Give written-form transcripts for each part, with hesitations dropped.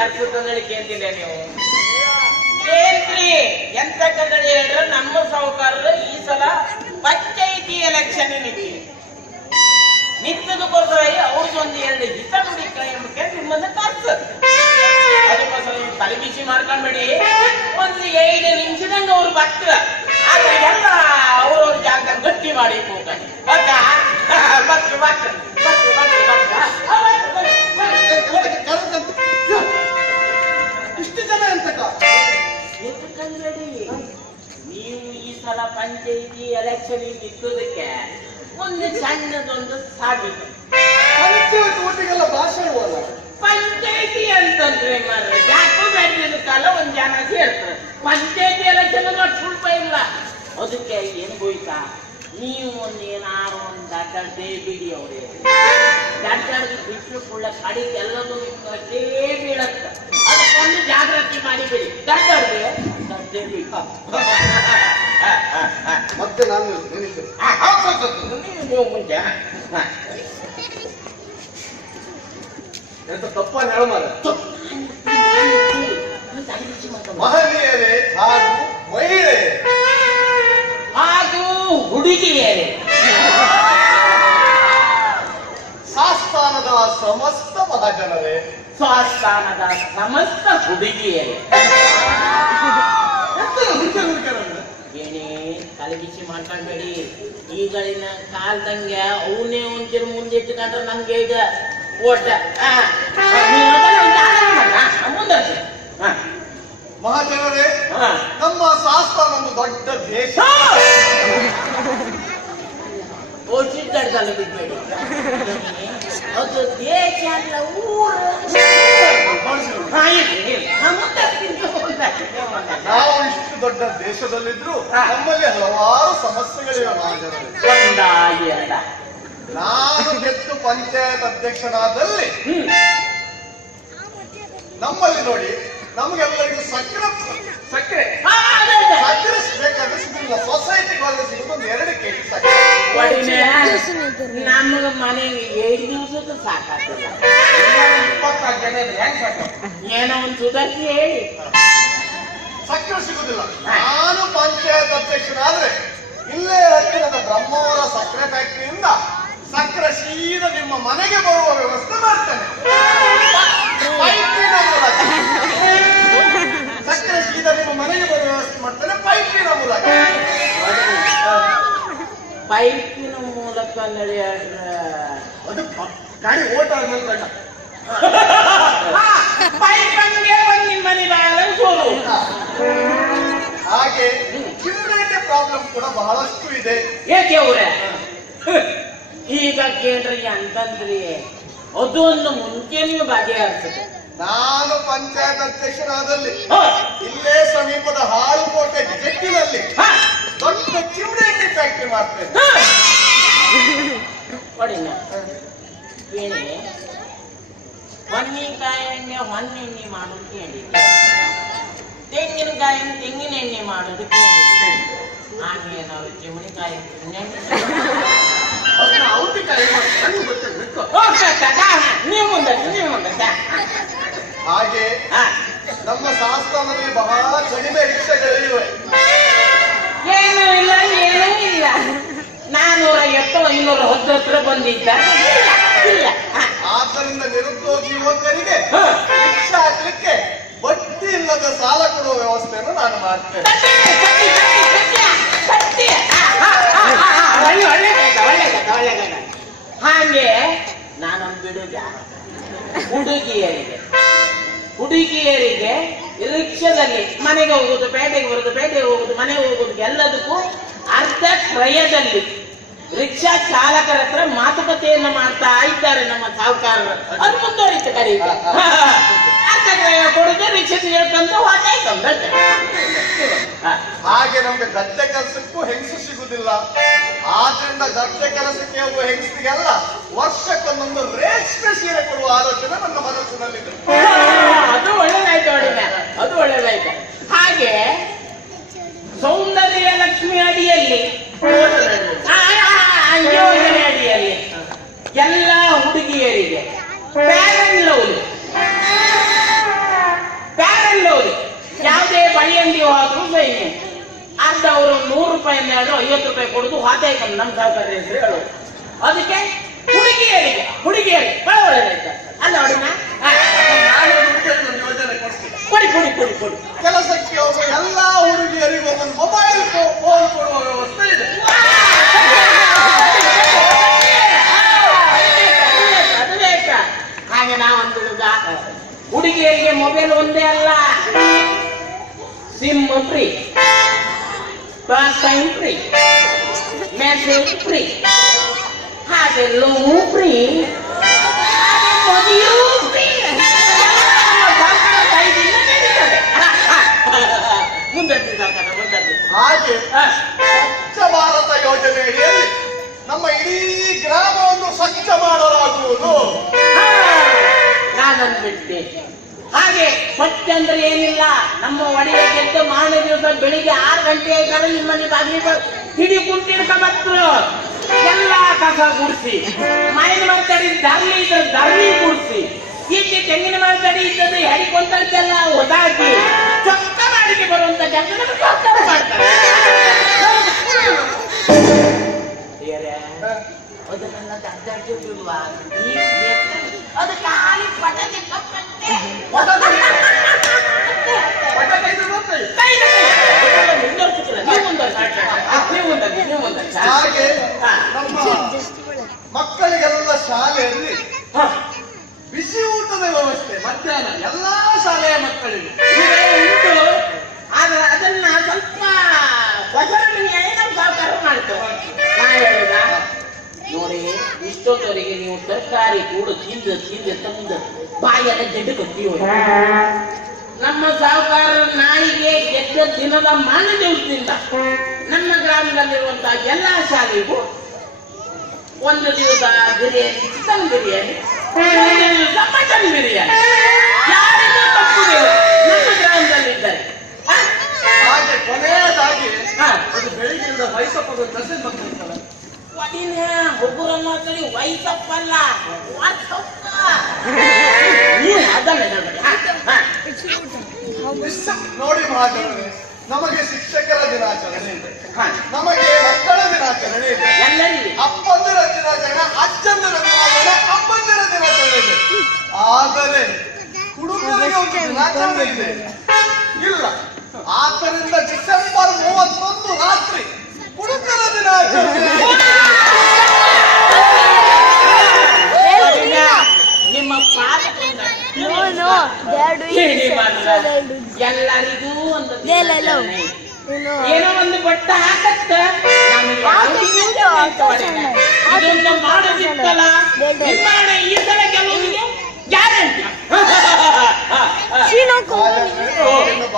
ಕರ್ಸದಲ್ಲಿ ಕೇಳ್ತಿಲ್ಲ ನೀವು ಏನ್ರಿ ಎಂತ ಕನ್ನಡಿ ಹೇಳ್ರೆ ನಮ್ಮ ಸಾಹುಕಾರರು ಈ ಸಲ ಪಂಚಾಯಿತಿ ಎಲೆಕ್ಷನ್ ನಿಂತದಕ್ಕೋಸ್ಕರ ಅವ್ರಿಗೊಂದು 2 ಹಿತ ನುಡಿ ಕೈಯಕ್ಕೆ ನಿಮ್ಮನ್ನ ಕರ್ಸದು ಅದಕ್ಕೋಸ್ಕರ ನೀವು ತಲೆ ಬಿಸಿ ಮಾಡ್ಕೊಂಡ್ಬೇಡಿ. ಒಂದು 5 ನಿಮಿಷದಂಗ ಅವ್ರು ಬರ್ತಾರ ಆದ್ರೆ ಎಲ್ಲ ಅವ್ರವ್ರ ಜಾಗ ಗಟ್ಟಿ ಮಾಡಿ ಹೋಗ್ತಾನೆ ಇಷ್ಟು ಜನ ಅಂತ ನೀವು ಈ ಸಲ ಪಂಚಾಯಿತಿ ಎಲೆಕ್ಷನ್ ನಿಂತದಕ್ಕೆ ಒಂದು ಸಣ್ಣದೊಂದು ಸಾಬೀತು. ಪಂಚಾಯತ್ ಒಟ್ಟಿಗೆಲ್ಲ ಭಾಷಣವಲ್ಲ ಪಂಚಾಯಿತಿ ಅಂತಂದ್ರೆ ಮಾತ್ರ ಯಾಕೋ ಬೇಡ ಕಾಲ ಒಂದ್ ಜನ ಸೇರ್ತಾರೆ. ಪಂಚಾಯಿತಿ ಎಲೆಕ್ಷನ್ ಸ್ವಲ್ಪ ಇಲ್ಲ. ಅದಕ್ಕೆ ಏನ್ ಹೋಯ್ತಾ ನೀವು ಏನಾರು ಒಂದು ದಡ್ಡೇ ಬಿಡಿ ಅವ್ರೆ ದಡ್ಡಾಡಿಗೆ ಬಿಟ್ಟು ಕುಳ್ಳ ಕಡಿಗೆ ಎಲ್ಲದೂ ನಿಮ್ಮಷ್ಟೇ ಬೀಳತ್ತ. ಅದಕ್ಕೊಂದು ಜಾಗೃತಿ ಮಾಡಿಬಿಡಿ. ದಡ್ಡಾಡ್ಗೆ ದಡ್ಡೇ ಬಿಡಿ. ಮತ್ತೆ ನಾನು ನೀವು ಮುಂಚೆ ಎಂತ ತಪ್ಪ ಹೇಳ ಮಹನೀಯರೇ ಹಾಗೂ ಮಹಿಳೆ ಹಾಗೂ ಹುಡುಗಿಯರೇ ಸಾಸ್ಥಾನದ ಸಮಸ್ತ ಮಹಾಜನರೇ ಸ್ವಸ್ಥಾನದ ಸಮಸ್ತ ಹುಡುಗಿಯರೇ ಏನೇ ತಲೆಬಿಸಿ ಮಾಡ್ಕೊಂಡ್ಬೇಡಿ. ಈಗಳಿನ ಕಾಲ್ದಂಗೆ ಅವನೇ ಒಂಚೂರು ಮುಂದೆ ಇಟ್ಟುಕೊಂಡ್ರೆ ನಮ್ಗೆ ಈಗ ಓಟ ಮಹಾಜನರೇ ನಮ್ಮ ಸಾಸ್ಥಾನ ಒಂದು ದೊಡ್ಡ ದೇಶ. ಓಚಿದ್ದಲ್ಲ ಬಿಡ್ಬೇಡಿ. ಅದು ದೇಶ ಅಲ್ಲ ಊರು. ನಾವು ಇಷ್ಟು ದೊಡ್ಡ ದೇಶದಲ್ಲಿದ್ರು ನಮ್ಮಲ್ಲಿ ಹಲವಾರು ಸಮಸ್ಯೆಗಳಿವೆ ಮಹಾಜನರೇ. ನಾನು ಗೆದ್ದು ಪಂಚಾಯತ್ ಅಧ್ಯಕ್ಷನಾದಲ್ಲಿ ನಮ್ಮಲ್ಲಿ ನೋಡಿ ನಮ್ಗೆಲ್ಲರಿಗೂ ಸಕ್ಕರೆ ಸಕ್ಕರೆ ಬೇಕಾದ್ರೆ ಸಿಗುದಿಲ್ಲ. ಸೊಸೈಟಿಗೆ ಒಳ್ಳೆ ಸಿಗುದು ಒಂದು 2 kg ಸಕ್ಕರೆ. ನಮಗ ಮನೆಗೆ 7 ದಿವಸಕ್ಕೂ ಸಾಕಾಗ್ತದ. 24 ಜನ ಇದ್ರೆ ಹೆಂಗ್ ಸಾಕು? ಏನೋ ಒಂದು ಸುಧಾರಿಸಿ ಹೇಳಿ. ಸಕ್ಕರೆ ಸಿಗುದಿಲ್ಲ. ನಾನು ಪಂಚಾಯತ್ ಅಧ್ಯಕ್ಷನಾದ್ರೆ ಇಲ್ಲೇ ಹತ್ತಿರದ ಬ್ರಹ್ಮಾವರ ಸಕ್ಕರೆ ಫ್ಯಾಕ್ಟರಿಯಿಂದ ಸಕ್ಕರೆ ಸೀದಾ ನಿಮ್ಮ ಮನೆಗೆ ಬರುವ ವ್ಯವಸ್ಥೆ ಮಾಡ್ತೇನೆ. ಪೈಪಿನ ಮೂಲಕ ಸಕ್ಕರೆ ಸೀದಾ ನಿಮ್ಮ ಮನೆಗೆ ಬರುವ ವ್ಯವಸ್ಥೆ ಮಾಡ್ತೇನೆ ಪೈಪಿನ ಮೂಲಕ. ಪೈಪಿನ ಮೂಲಕ ನಡೆಯಾಡ್ರ ಅದು ಗಾಡಿ ಓಟ ಆದ್ಮೇಲೆ ಪೈಪಂಗೆ ಬಂದು ನಿಮ್ಮ ಮನೆ ಸೋಲು. ಹಾಗೆ ಚಿಮ್ರೇಟೆ ಪ್ರಾಬ್ಲಮ್ ಕೂಡ ಬಹಳಷ್ಟು ಇದೆ. ಏಕೆ ಅವ್ರೆ ಈಗ ಕೇಳ್ರಿ ಅಂತಂದ್ರಿ ಅದೊಂದು ಮುಂಚೆ ನೀವು ಬಗೆಹರಿಸುತ್ತೆ. ನಾನು ಪಂಚಾಯತ್ ಅಧ್ಯಕ್ಷನಾದಲ್ಲಿ ಇಲ್ಲೇ ಸಮೀಪದ ಹಾಳುಕೋಟೆ ಜಟ್ಟಿನಲ್ಲಿ ದೊಡ್ಡ ಚಿಮ್ರೇಟೆ ಫ್ಯಾಕ್ಟರಿ ಮಾಡ್ತೇನೆ. ಹೊಡಿನ ಏನೇ ಹೊನ್ನಿಕಾಯಿ ಎಣ್ಣೆ ಹೊನ್ನೆಣ್ಣೆ ಮಾಡೋದು ಕೇಳಿದ್ದೆ. ತೆಂಗಿನಕಾಯಿ ತೆಂಗಿನ ಎಣ್ಣೆ ಮಾಡೋದು ಕೇಳಿದ್ದೆ. ಹಾಗೆ ನಾವು ಚಿಮಣಿಕಾಯಿ ನೀವು ಮುಂದೆ ಹಾಗೆ ನಮ್ಮ ಸಂಸ್ಥಾನದಲ್ಲಿ ಬಹಳ ಕಡಿಮೆ ರಿಕ್ಷಾಗಳಿವೆ. ಏನೂ ಇಲ್ಲ ಏನೂ ಇಲ್ಲ. 450 510 ಹತ್ರ ಬಂದಿದ್ದ. ಆದ್ದರಿಂದ ನಿರುದ್ಯೋಗಿ ಯುವಕರಿಗೆ ರಿಕ್ಷಾ ಹಾಕ್ಲಿಕ್ಕೆ ಬಡ್ಡಿ ಇಲ್ಲದ ಸಾಲ ಕೊಡುವ ವ್ಯವಸ್ಥೆಯನ್ನು ನಾನು ಮಾಡ್ತೇನೆ. ಹಾಗೆ ನಾನೊಂದು ಬಿಡುಗ ಹುಡುಗಿಯರಿಗೆ ರಿಕ್ಷಾದಲ್ಲಿ ಮನೆಗೆ ಹೋಗುದು, ಪೇಟೆಗೆ ಬರುದು, ಪೇಟೆಗೆ ಹೋಗುದು, ಮನೆಗೆ ಹೋಗುದು, ಎಲ್ಲದಕ್ಕೂ ಅರ್ಧ ಕ್ರಯದಲ್ಲಿ ರಿಕ್ಷಾ ಚಾಲಕರ ಹತ್ರ ಮಾತುಕತೆಯನ್ನು ಮಾಡ್ತಾ ಇದ್ದಾರೆ ನಮ್ಮ ಸಾಹುಕಾರರು. ಅದು ಮುಂದುವರಿತು ಕರೀತ ಅರ್ಧ ಕ್ರಯ ಕೊಡುದು, ರಿಕ್ಷಾ ಹೇಳ್ಕೊಂತ ಹೋಗ್ತಾಯ್ತು. ಹಾಗೆ ನಮ್ಗೆ ಗದ್ದೆ ಕೆಲಸಕ್ಕೂ ಹೆಂಗಸು ಸಿಗುದಿಲ್ಲ. ಆದ್ರಿಂದ ಗದ್ದೆ ಕೆಲಸಕ್ಕೆ ಹೋಗುವ ಹೆಂಗಸರಿಗೆಲ್ಲ ವರ್ಷಕ್ಕೊಂದೊಂದು ರೇಷ್ಮೆ ಸೀರೆ ಕೊಡುವ ಆಲೋಚನೆ ನನ್ನ ಮನಸ್ಸಿನಲ್ಲಿದೆ. ಅದು ಒಳ್ಳೇದಾಯ್ತು ಒಳ್ಳೆ, ಅದು ಒಳ್ಳೇದಾಯ್ತು. ಹಾಗೆ ಸೌಂದರ್ಯ ಲಕ್ಷ್ಮಿ ಅಡಿಯಲ್ಲಿ ಯೋಜನೆ ಅಡಿಯಲ್ಲಿ ಎಲ್ಲ ಹುಡುಗಿಯರಿಗೆ ಪ್ಯಾರನ್ ಲವ್ಲಿ ವಾರದವರು 100 ರೂಪಾಯಿ ಆದ್ರೂ 50 ರೂಪಾಯಿ ಕೊಡುದು ಹಾತಾಯ್ತು ನಮ್ಮ ಸಾವುಕಾರ ಹೆಸರು ಹೇಳೋದು. ಅದಕ್ಕೆ ಹುಡುಗಿಯರಿಗೆ ಬಹಳ ಒಳ್ಳೆದಾಯ್ತು ಅಲ್ಲ ಹುಡುಗ. ನಾನು ಹುಡುಗಿಯರಿಗೆ ಒಂದು ಯೋಜನೆ ಕೊಡ್ತೀನಿ. ಕೊಡಿ. ಕೆಲಸಕ್ಕೆ ಹೋಗುವ ಎಲ್ಲಾ ಹುಡುಗಿಯರಿಗೂ ಒಂದು ಮೊಬೈಲ್ ಫೋನ್ ಕೊಡುವ ವ್ಯವಸ್ಥೆ ಇದೆ. ಅದು ಬೇಕಾ? ಹಾಗೆ ನಾವೊಂದು ಹುಡುಗ ಹುಡುಗಿಯರಿಗೆ ಮೊಬೈಲ್ ಒಂದೇ ಅಲ್ಲ, sim free, talk time free, message free, ಹಾಗೆ ಲೋನು ಫ್ರೀ, ಮದುವೆಯೂ ಫ್ರೀ. ಮುಂದಕ್ಕೆ ಹಾಗೆ ಸ್ವಚ್ಛ ಭಾರತ ಯೋಜನೆಯಲ್ಲಿ ನಮ್ಮ ಇಡೀ ಗ್ರಾಮವನ್ನು ಸ್ವಚ್ಛ ಮಾಡಲಾಗುವುದು. ನಾನೊಂದು ಬಿಟ್ಟೆ. ಹಾಗೆ ಸ್ವಚ್ಛ ಅಂದ್ರೆ ಏನಿಲ್ಲ, ನಮ್ಮ ಒಡೆಯ ಗೆದ್ದು ಮಾರನೇ ದಿವಸ ಬೆಳಿಗ್ಗೆ 6 ಗಂಟೆ ಆಯ್ತಾರೆ ನಿಮ್ಮನೆ ಬಾಗಿಲು ಹಿಡಿ ಕುಂತಿಡ್ಕ ಬರ್ತರು ಎಲ್ಲ ಕಸ ಗುಡಿಸಿ, ಮೈನ್ ಮರ್ತಡಿ ಧರ್ಲಿ ಗುಡಿಸಿ, ಈಚೆ ತೆಂಗಿನ ಮರತಡಿ ಇದ್ದದ್ದು ಹೆಡಿಕೊಂತಲ್ಲ ಒದಾಕಿ ಚೊಕ್ಕ ಮಾಡಿಗೆ ಬರುವಂತ ಕೆಲಸ ಮಾಡ್ತಾರೆ. ಅದನ್ನೆಲ್ಲ ದಡ್ಡಾಡ್ಸಿ ಬಿಡುವ, ಅದು ಖಾಲಿ ಪಟಕೆ ಕಪ್ಪಂತೆ ಹಾಗೆ ನಮ್ಮ ಮಕ್ಕಳಿಗೆಲ್ಲ ಶಾಲೆಯಲ್ಲಿ ಬಿಸಿ ಊಟದ ವ್ಯವಸ್ಥೆ ಮಧ್ಯಾಹ್ನ ಎಲ್ಲಾ ಶಾಲೆಯ ಮಕ್ಕಳಿಗೆ ಉಂಟು. ಆದ್ರೆ ಅದನ್ನ ಸ್ವಲ್ಪ ಬಸವಣ್ಣನಿಗೆ ನಮ್ಮ ಸಾವುಕಾರ ಮಾಡ್ತೇವೆ. ನಾ ಹೇಳುದ ನೋಡಿ, ಇಷ್ಟೊತ್ತವರೆಗೆ ನೀವು ತರಕಾರಿ ಕೂಡ ತಿಂದು ಬಾಯೆಲ್ಲ ಜಡ್ಡು ಕಟ್ಟಿ ನಮ್ಮ ಸಾವುಕಾರ ನಾಯಿಗೆ ಗೆದ್ದ ದಿನದ ಮಾನ ದಿವಸದಿಂದ ನಮ್ಮ ಗ್ರಾಮದಲ್ಲಿರುವಂತಹ ಎಲ್ಲಾ ಶಾಲೆಗೂ ಒಂದು ದಿವಸ ಬಿರಿಯಾನಿ, ಚಿಕನ್ ಬಿರಿಯಾನಿ, ಒಂದು ದಿವಸ ಮಟನ್ ಬಿರಿಯಾನಿ, ಯಾರಿಗೂ ತಪ್ಪುದಿಲ್ಲ ನಮ್ಮ ಗ್ರಾಮದಲ್ಲಿದ್ದಾರೆ. ಹಾಗೆ ಕೊನೆಯದಾಗಿ ಅದು ಬೆಳಿಗ್ಗೆಯಿಂದ ವಯಸ್ಸಪ್ಪದ ದಸೆ ಮಕ್ಕಳಿರ್ತಾರೆ. ಒಡಿನ ಒಬ್ಬರ ಮಾತಲ್ಲಿ ವಯಸ್ಸಪ್ಪಲ್ಲ, ನೀವು ಅದನ್ನ ನೋಡಿ ಮಹಾಜನರೇ, ನಮಗೆ ಶಿಕ್ಷಕರ ದಿನಾಚರಣೆ ಇದೆ, ನಮಗೆ ಮಕ್ಕಳ ದಿನಾಚರಣೆ ಇದೆ, ಎಲ್ಲರಿಗೂ ಅಪ್ಪಂದಿರ ದಿನಾಚರಣೆ, ಅಜ್ಜಂದಿರ ದಿನಾಚರಣೆ, ಅಪ್ಪಂದಿರ ದಿನಾಚರಣೆ ಇದೆ. ಆದರೆ ಹುಡುಗರಿಗೆ ಒಂದು ದಿನಾಚರಣೆ ಇದೆ ಇಲ್ಲ. ಆದ್ದರಿಂದ ಡಿಸೆಂಬರ್ 31 ರಾತ್ರಿ ಹುಡುಗರ ದಿನಾಚರಣೆ. ನಿಮ್ಮ ಎಲ್ಲರಿಗೂ ಒಂದು ಏನೋ ಒಂದು ಬಟ್ಟ ಹಾಕತ್ತ ಇದೊಂದು ಮಾಡೋದಿತ್ತಲ್ಲ ನಿರ್ಮಾಣ ಈ ಸಲ ಕೆಲವೊಂದಿಗೆ ಗ್ಯಾರಂಟಿ.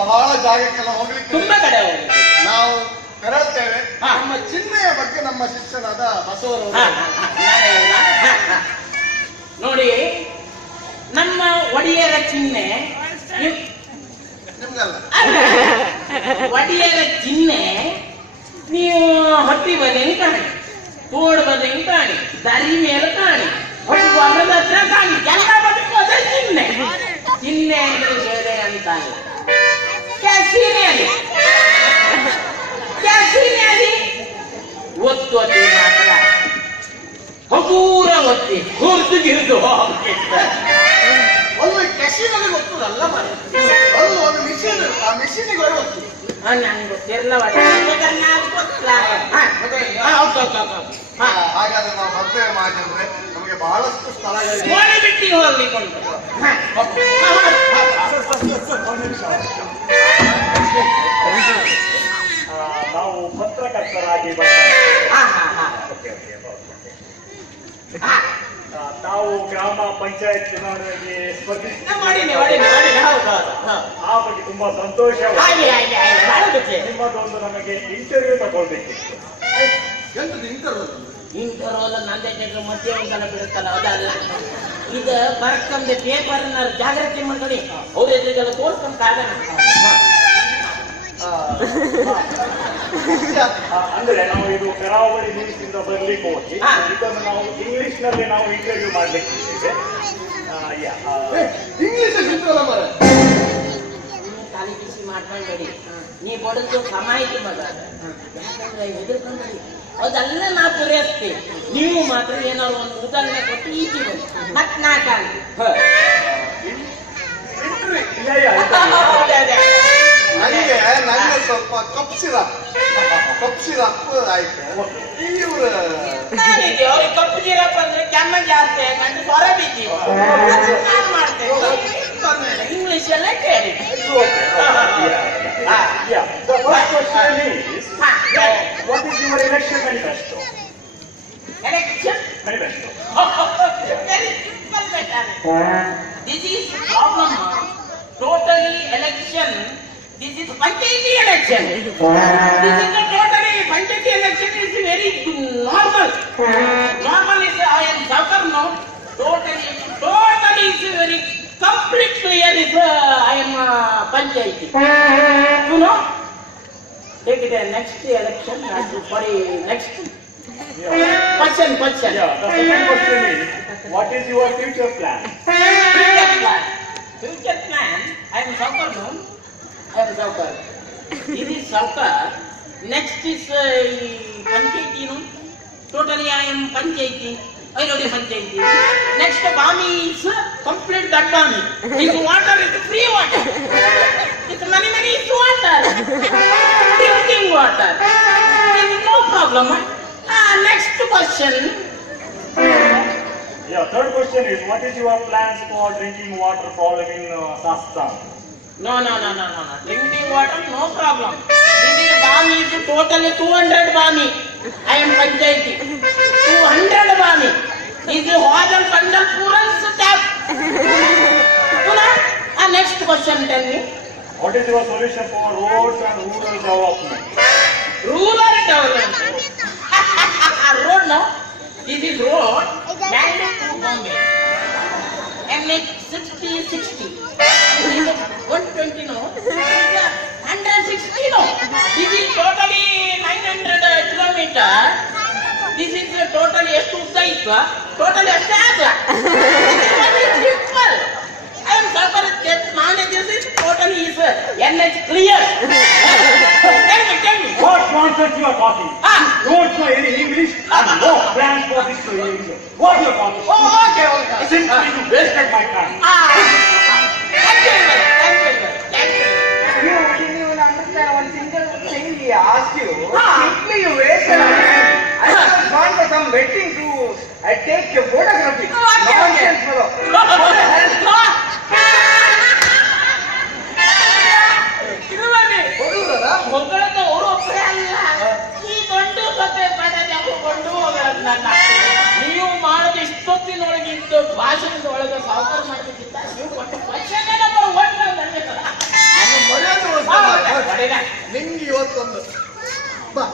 ಬಹಳ ಜಾಗಕ್ಕೆಲ್ಲ ಹೋಗ್ಲಿಕ್ಕೆ ತುಂಬಾ ಕಡೆ ಹೋಗಿ ನಾವು ಕರೆಯುತ್ತೇವೆ. ನಮ್ಮ ಚಿಹ್ನೆಯ ಬಗ್ಗೆ ನಮ್ಮ ಶಿಕ್ಷಣದ ಬಸವರವರು ನೋಡಿ, ನಮ್ಮ ಒಡೆಯರ ಚಿಹ್ನೆ ನಿಮ್ಗಲ್ಲ, ಒಡೆಯರ ಚಿಹ್ನೆ ನೀವು ಹೊಟ್ಟಿ ಬದೆಂಗ್ ಕಾಣಿ, ತೋಡ್ ಬದೆಂಗ್ ಕಾಣಿ, ದರಿ ಮೇಲೆ ಕಾಣಿ, ಹೊಟ್ಟದ ಹತ್ರ ಕಾಣಿ, ಎಲ್ಲ ಬದಕು ಅದೇ ಚಿಹ್ನೆ. ಚಿಹ್ನೆ ಅಂದ್ರೆ ಬೇರೆ ಅಂತ ಅಲ್ಲ, ಸೀರೆ ಅಲ್ಲಿ ಒತ್ತು ಅತಿ ಮಾತ್ರ ಹಗೂರ ಒತ್ತಿ ಹೊರತು ಗಿರಿದು ಒಂದು ಕೆಶಿನಲ್ಲಿ ಗೊತ್ತದಲ್ಲ ಮಾರೆ, ಅದು ಒಂದು ಮಿಷಿನ್, ಆ ಮಿಷಿನಿಗೆ ಗೊತ್ತು. ನಂಗೆ ಗೊತ್ತಿರಲ್ಲ. ಹಾಗಾದ್ರೆ ನಾವು ಬರ್ತೇವೆ ಮಹಾಜನರೇ. ನಮಗೆ ಬಹಳಷ್ಟು ಸ್ಥಳಗಳಿವೆ. ಬಿಟ್ಟು ಹೋಗ್ಲಿಕೊಂಡು ನಾವು ಪತ್ರಕರ್ತರಾಗಿ ನಾವು ಗ್ರಾಮ ಪಂಚಾಯತ್ ಚುನಾವಣೆಗೆ ಸ್ಪರ್ಧಿಸಿ ಆ ಬಗ್ಗೆ ತುಂಬಾ ಸಂತೋಷ. ನಿಮ್ಮದೊಂದು ನಮಗೆ ಇಂಟರ್ವ್ಯೂ ತಗೊಳ್ಬೇಕಿತ್ತು. ಎಂತದ್ದು ಇಂಟರ್ವ್ಯೂಲ ನಂದೇ ಮತ್ತೆ ಒಂದ್ಸಲ ಬಿಡುತ್ತಲ್ಲ, ಅದಲ್ಲ ಇದು ಬರ್ಕಂದೆ ಪೇಪರ್ನ ಜಾಗೃತಿ ಮಾಡ್ಕೊಳ್ಳಿ, ಅವ್ರ ಎದುರಿಗೆಲ್ಲ ತೋರ್ಸ್ಕೊಂಡ್ ಕಾಗಣ. ಅಂದ್ರೆ ನಾವು ಇದು ಕರಾವಳಿ ನ್ಯೂಸ್ ಇಂದ ಬರ್ಲಿಕ್ಕೆ ಹೋಗಿ ಇದನ್ನು ನಾವು ಇಂಗ್ಲಿಷ್ ನಲ್ಲಿ ನಾವು ಇಂಟರ್ವ್ಯೂ ಮಾಡ್ಲಿಕ್ಕೆ ಇಂಗ್ಲಿಷ್ ತಲೆ ಬಿಸಿ ಮಾಡ್ಕೊಂಡ್ಬೇಡಿ. ನೀ ಬಡದು ಕಮಾಯಿತು ಮಗ, ಯಾಕಂದ್ರೆ ಹೆದರ್ಕೊಂಡ್ಬೇಡಿ. ಅದೆಲ್ಲ ನಾ ಪೂರೈಸ್ತೀವಿ. ನೀವು ಮಾತ್ರ ಏನಾದ್ರು ಒಂದು ಉದಾಹರಣೆ ಕೊಟ್ಟು ಈಜಿ ಬನ್ನಿ ಮತ್ ನಾಟ ನನಗೆ ಸ್ವಲ್ಪ ಕಪ್ ಸಿರಪ್ ಆಯ್ತು. ಇವ್ರು ಅವ್ರಿಗೆ ಕಪ್ಪು ಜೀರಪ್ಪ ಅಂದ್ರೆ ಕೆಮ್ಮ ಜಾಸ್ತಿ ಗಂಟು ಹೊರ ಬಿದ್ದೀವಿ ಮಾಡ್ತೇವೆ. ಇಂಗ್ಲಿಷ್ ಎಲ್ಲ ಕೇಳಿ. Yeah. The first question is, what is your election manifesto? Election? Manifesto. Very simple matter. This is problem. Totally election. This is Panchayati election. This is the totally Panchayati election is very normal. Normal is I am Saukar now. Totally is very complete clear is I am Panchayati. You know? Take it next election. Sorry, next Yeah. question. Yeah. The second question is, what is your future plan? Future plan. I am Saukar now. This is Saukar. Next is Panchayati, no? Totally I am Panchayati. I know the Panchayati. Next Bami is complete that Bami. This water is free water. This money is water. Drinking water. There is no problem. Next question. Yeah. Third question is, what is your plans for drinking water problem in Sastan? No. Drinking water, no problem. This is Bami is totally 200 Bami. I am Panchayati. 200 Bami. This is Hojal Pandal Puran's tap. Next question, tell me. What is your solution for roads and rural development? Rural development. Road, no? This is road. Bangalore to Bombay. NH 60. 120 no, 160 no. This is totally 900 kilometer. This is totally ಎಷ್ಟು ಉದ್ದ ಇತ್ತು, totally ಅಷ್ಟೇ ಆಗ. Simple. I am Saukar. This is totally is NH clear. Tell me. What nonsense you are talking? Don't know any English and no plans for this English. What you are talking? Okay. Simply you wasted my time. Thank you. You didn't understand one single thing he asked you. Ah. Simply you wasted our time. I was gone for some wedding to take your photography. Okay. Nonsense fellow. ಹೊಗಳದ ಅವರು ಒಬ್ಬರೇ ಅಲ್ಲ, ಈ ಗಂಡು ಸತೆ ಪಡೆದುಕೊಂಡು ಹೋಗೋದು ನನ್ನ. ನೀವು ಮಾಡೋದು ಇಷ್ಟೊತ್ತಿನೊಳಗಿದ್ದು ಭಾಷಣದೊಳಗೆ ಸಾವುಕಾರ ಮಾಡೋದಕ್ಕಿಂತ ನೀವು ಕೊಟ್ಟು ಭಾಷೆನೇ ನಂಬರ್ 1 ನಡೆಯುತ್ತಲ್ಲ. ಮರ್ಯಾದೆ ನಿಮ್ಗೆ ಇವತ್ತೊಂದು ಬಾ